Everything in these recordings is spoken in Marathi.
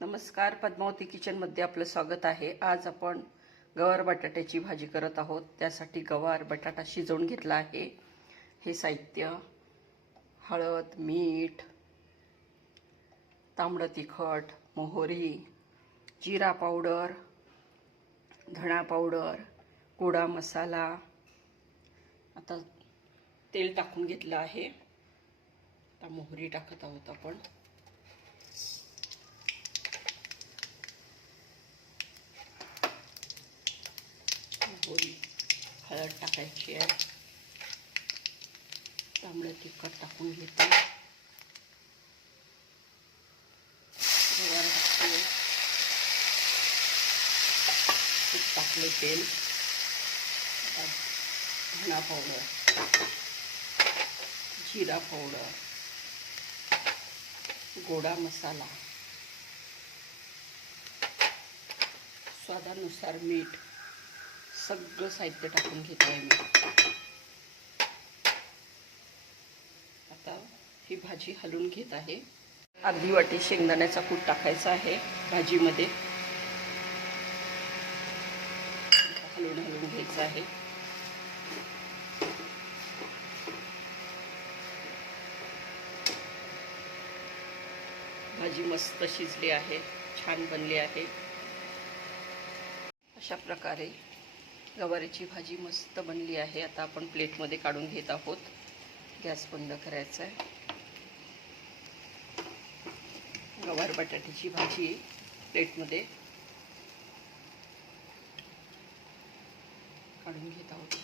नमस्कार, पद्मावती किचनमध्ये आपलं स्वागत आहे। आज आपण गवार बटाट्याची भाजी करत आहोत। त्यासाठी गवार बटाटा शिजवून घेतला आहे। हे साहित्य: हळद, मीठ, तांबडं तिखट, मोहरी, जिरा पावडर, धणा पावडर, गोडा मसाला। आता तेल टाकून घेतलं आहे। आता मोहरी टाकत आहोत आपण। मोहरी, हळद टाकायची आहे। तांबडं तिखट टाकून घेते। टाकले तेल, धणा पावडर, जिरा पावडर, गोडा मसाला, स्वादानुसार मीठ, सगळं साहित्य टाकून घेतलं आहे मी। आता ही भाजी हलवून घेत आहे। अर्धी वाटी शेंगदाण्याचा कूट टाकायचा आहे भाजीमध्ये। हलवून हलवून घ्यायचं आहे। भाजी मस्त शिजली आहे, छान बनली आहे। अशा प्रकारे गवारीची भाजी मस्त बनली आहे। आता आपण प्लेटमध्ये काढून घेत आहोत। गॅस बंद करायचा आहे। गवार बटाट्याची भाजी प्लेटमध्ये काढून घेत आहोत।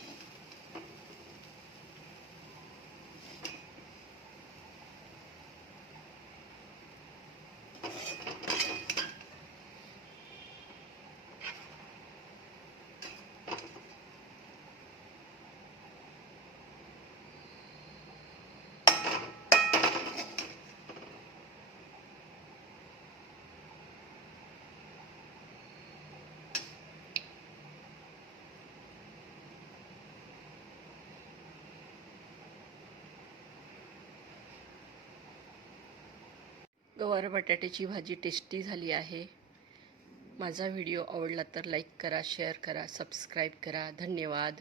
गवार बटाट्याची भाजी टेस्टी झाली आहे। माझा व्हिडिओ आवडला तर लाईक करा, शेअर करा, सबस्क्राईब करा। धन्यवाद।